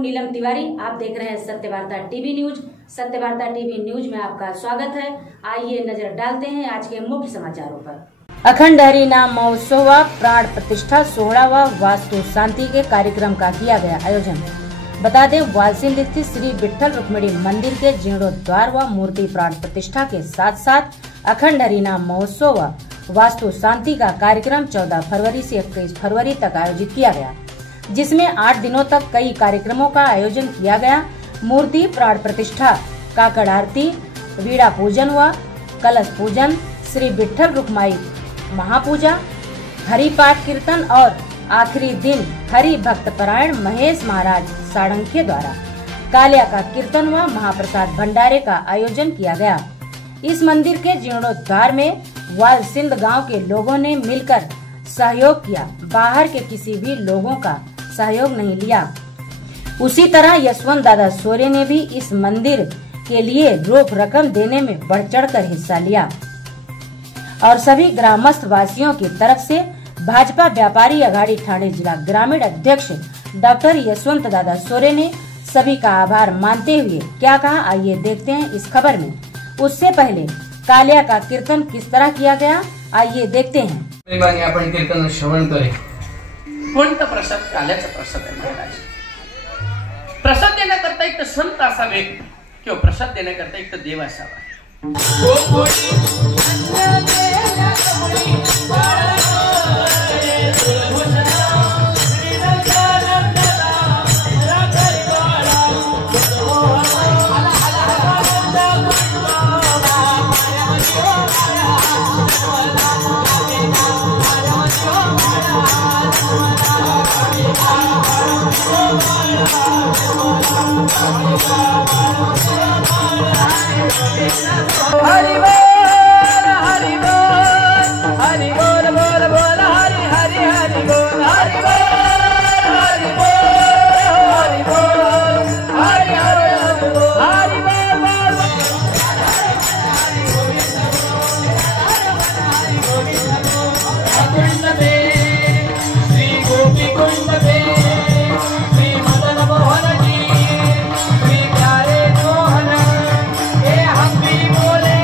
हूं नीलम तिवारी। आप देख रहे हैं Satyavarta TV news. Satyavarta TV news में आपका स्वागत है। आइए नजर डालते हैं आज के मुख्य समाचारों पर। अखंड हरिनाम महोत्सव व प्राण प्रतिष्ठा सोहड़ा व वास्तु शांति के कार्यक्रम का किया गया आयोजन। बता दें, वालसिंद स्थित श्री विठ्ठल रुक्मिणी मंदिर के जीर्णोद्धार व मूर्ति प्राण प्रतिष्ठा के साथ साथ अखंड हरिनाम महोत्सव व वास्तु शांति का कार्यक्रम 14 फरवरी से 21 फरवरी तक आयोजित किया गया, जिसमें 8 दिनों तक कई कार्यक्रमों का आयोजन किया गया। मूर्ति प्राण प्रतिष्ठा, काकड़ आरती, वीणा पूजन व कलश पूजन, श्री विठ्ठल रुक्माई महापूजा, हरि पाठ कीर्तन और आखिरी दिन हरि भक्त परायण महेश महाराज साड़ंखे द्वारा कालिया का कीर्तन व महाप्रसाद भंडारे का आयोजन किया गया। इस मंदिर के जीर्णोद्धार में वालसिंद गांव के लोगों ने मिलकर सहयोग किया, बाहर के किसी भी लोगों का सहयोग नहीं लिया। उसी तरह यशवंत दादा सोरे ने भी इस मंदिर के लिए रोक रकम देने में बढ़ चढ़कर हिस्सा लिया और सभी ग्रामस्थ वासियों की तरफ से भाजपा व्यापारी अघाड़ी ठाणे जिला ग्रामीण अध्यक्ष डॉक्टर यशवंत दादा सोरे ने सभी का आभार मानते हुए क्या कहा, आइए देखते हैं इस खबर में। उससे पहले कालिया का कीर्तन किस तरह किया गया, आइए देखते हैं। आपण कीर्तन श्रवण करे। कोणता प्रसाद? काल्याचा प्रसाद आहे महाराज। प्रसाद देण्याकरता एक तर संत असावे किंवा प्रसाद देण्याकरता एक तर देव असावा। हरि बोल हरि बोल हरि बोल बोल बोल हरि हरि हरि बोल हरि बोल हरि बोल हरि बोल हरि हरि बोल हरि बोल श्री गोपी कुंड श्री मदन मोहन जी श्री प्यारे मोहन हे हम भी बोले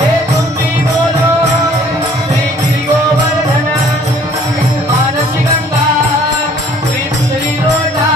हे तुम भी बोलो श्री गिरि गोवर्धन मानसी गंगा श्री सुंदरी रोजा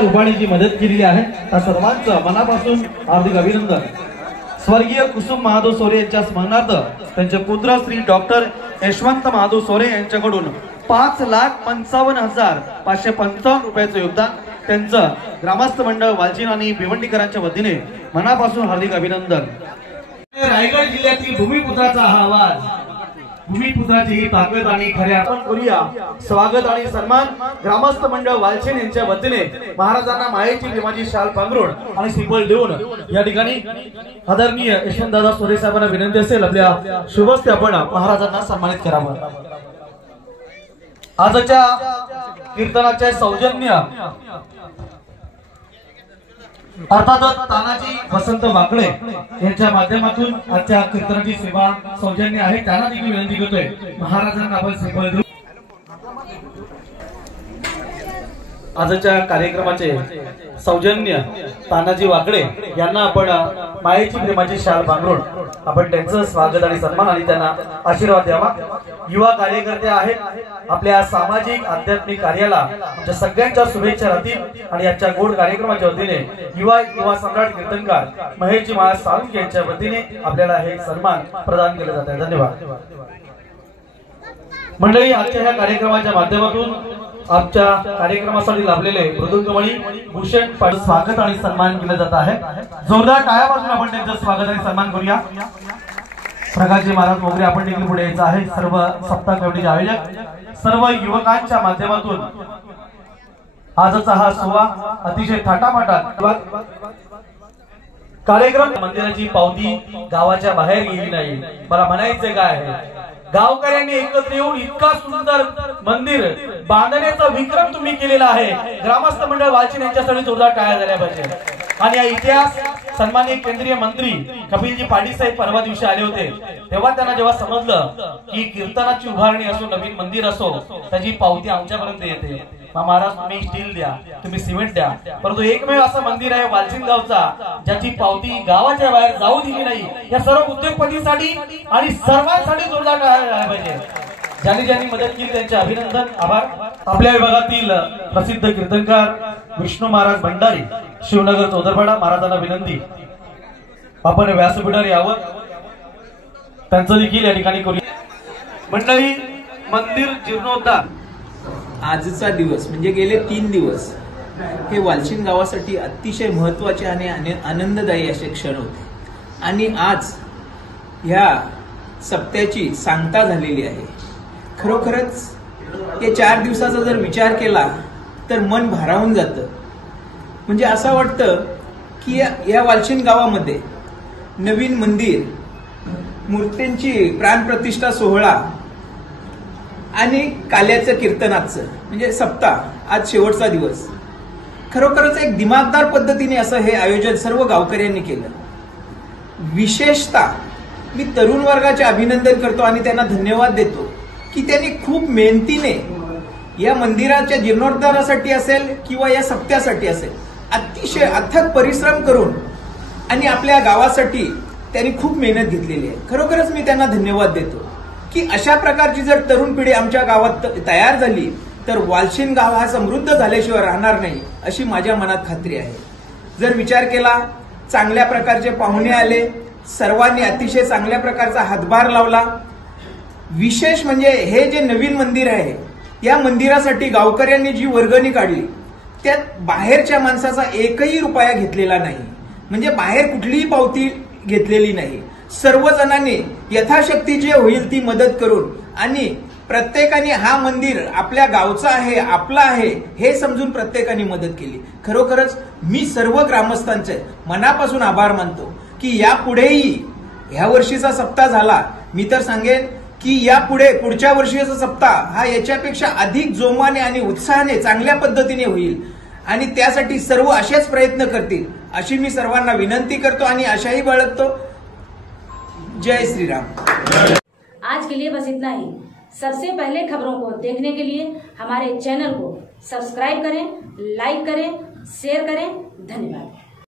रुपाणी जी मदत केलेली आहे, त्या सर्वांचं मनापासून हार्दिक अभिनंदन। स्वर्गीय कुसुम महादेव सोरे यांच्या स्मरणार्थ त्यांचे पुत्र श्री डॉक्टर यशवंत महादेव सोरे यांच्याकडून 5,55,555 रुपयाचं योगदान त्यांचं ग्रामस्थ मंडळ वालचिन आणि भिवंडीकरांच्या वतीने मनापासून हार्दिक अभिनंदन। रायगड जिल्ह्यातील भूमिपुत्राचा हा आवाज, भूमिपुत्राची ही ताकद आणि खऱ्या आपण करूया स्वागत आणि सन्मान। ग्रामस्थ मंडळ वालचेन यांच्या वतीने महाराजांना मायेची प्रेमाची शाल पांघरून आणि सिंबल देऊन या ठिकाणी आदरणीय यशवंत दादा सोरे साहेबांना विनंती असेल आपल्या शुभस्ते आपण महाराजांना सन्मानित करावं। आजच्या कीर्तनाचे सौजन्य अर्थातच तानाजी वसंत वाकडे यांच्या माध्यमातून आजच्या कीर्तनाची सेवा सौजन्य आहे, त्यांना देखील विनंती करतोय महाराजांना आपण सिंबल देऊ। आजच्या कार्यक्रमाचे सौजन्य तानाजी वाकडे यांना आपण मायेची प्रेमाची शाल बांधून आपण त्यांचं स्वागत आणि सन्मान आणि त्यांना आशीर्वाद द्यावा। युवा कार्यकर्ते आहेत, आपल्या सामाजिक आध्यात्मिक कार्याला आमच्या सगळ्यांच्या शुभेच्छा राहतील आणि आजच्या गोड कार्यक्रमाच्या वतीने युवा सम्राट कीर्तनकार महेशजी महाराज साळुंखे यांच्या वतीने आपल्याला हे सन्मान प्रदान केले जात आहे। धन्यवाद मंडळी। आजच्या ह्या कार्यक्रमाच्या माध्यमातून आजच्या कार्यक्रमासाठी लाभलेले मृदुंगमणी भूषण पाटील स्वागत आणि सन्मान केले जात आहे। जोरदार टाळ्या वाजवून आपण त्यांचं स्वागत आणि सन्मान करूया। प्रकाशजी महाराज मोगरे आपण देखील पुढे यायचं आहे। सर्व सप्ताह कमिटीचे आयोजक सर्व युवकांच्या माध्यमातून आजचा हा सोहळा अतिशय थाटामाटात कार्यक्रम। मंदिराची पावती गावाच्या बाहेर गेली नाही। मला म्हणायचं काय आहे, गावकऱ्यांनी एकत्र येऊन इतका सुंदर मंदिर बांधण्याचा विक्रम तुम्ही केलेला आहे। ग्रामस्थ मंडळ वालचीन यांच्यासाठी जोरदार टाळ्या झाल्या पाहिजे। आणि या इतिहास सन्माननीय केंद्रीय मंत्री कपिलजी पाटील साहेब परवा दिवशी आले होते, तेव्हा त्यांना जेव्हा समजलं की कीर्तनाची उभारणी असो नवीन मंदिर असो त्याची पावती आमच्यापर्यंत येते, महाराज तुम्ही स्टील द्या, तुम्ही सिमेंट द्या, परंतु एकमेव असं मंदिर आहे वालचीन गावचा ज्याची पावती गावाच्या बाहेर जाऊ दिली नाही। या सर्व उद्योगपतींसाठी आणि सर्वांसाठी जोरदार टाळ्या झाल्या पाहिजे। ज्यांनी मदत केली त्यांचे अभिनंदन, आभार। आपल्या विभागातील प्रसिद्ध कीर्तनकार विष्णू महाराज भंडारी शिवनगर चौदरपाडा महाराजांना विनंती आपण व्यासपीठावर यावं, त्यांचं देखील या ठिकाणी करूया। मंडळी मंदिर जीर्णोद्धार आजचा दिवस म्हणजे गेले 3 दिवस हे वालचीन गावासाठी अतिशय महत्त्वाचे आणि आनंददायी असे क्षण होते आणि आज ह्या सप्त्याची सांगता झालेली आहे। खरोखरच या 4 दिवसाचा जर विचार केला तर मन भारावून जातं। म्हणजे असं वाटतं की या वालचीन गावामध्ये नवीन मंदिर, मूर्तींची प्राणप्रतिष्ठा सोहळा आणि काल्याचं कीर्तनाचं म्हणजे सप्ताह आज शेवटचा दिवस। खरोखरच एक दिमागदार पद्धतीने असं हे आयोजन सर्व गावकऱ्यांनी केलं। विशेषतः मी तरुण वर्गाचे अभिनंदन करतो आणि त्यांना धन्यवाद देतो की त्यांनी खूप मेहनतीने या मंदिराच्या जीर्णोद्धारासाठी असेल किंवा या सप्त्यासाठी असेल अतिशय अथक परिश्रम करून आणि आपल्या गावासाठी त्यांनी खूप मेहनत घेतलेली आहे। खरोखरच मी त्यांना धन्यवाद देतो की अशा प्रकारची जर तरुण पिढी आमच्या गावात तयार झाली तर वालचीन गाव हा समृद्ध झाल्याशिवाय राहणार नाही अशी माझ्या मनात खात्री आहे। जर विचार केला, चांगल्या प्रकारचे पाहुणे आले, सर्वांनी अतिशय चांगल्या प्रकारचा हातभार लावला। विशेष म्हणजे हे जे नवीन मंदिर आहे या मंदिरासाठी गावकऱ्यांनी जी वर्गणी काढली त्यात बाहेरच्या माणसाचा एकही रुपया घेतलेला नाही, म्हणजे बाहेर कुठलीही पावती घेतलेली नाही। सर्वजणांनी यथाशक्ती जे होईल ती मदत करून आणि प्रत्येकाने हा मंदिर आपल्या गावचा आहे, आपला आहे हे समजून प्रत्येकाने मदत केली। खरोखरच मी सर्व ग्रामस्थांचे मनापासून आभार मानतो की यापुढेही ह्या वर्षीचा सप्ताह झाला, मी तर सांगेन की यापुढे पुढच्या वर्षीचा सप्ताह हा याच्यापेक्षा अधिक जोमाने आणि उत्साहाने चांगल्या पद्धतीने होईल आणि त्यासाठी सर्व असेच प्रयत्न करतील अशी मी सर्वांना विनंती करतो आणि आशाही बाळगतो। जय श्री राम। आज के लिए बस इतना ही। सबसे पहले खबरों को देखने के लिए हमारे चैनल को सब्सक्राइब करें, लाइक करें, शेयर करें। धन्यवाद।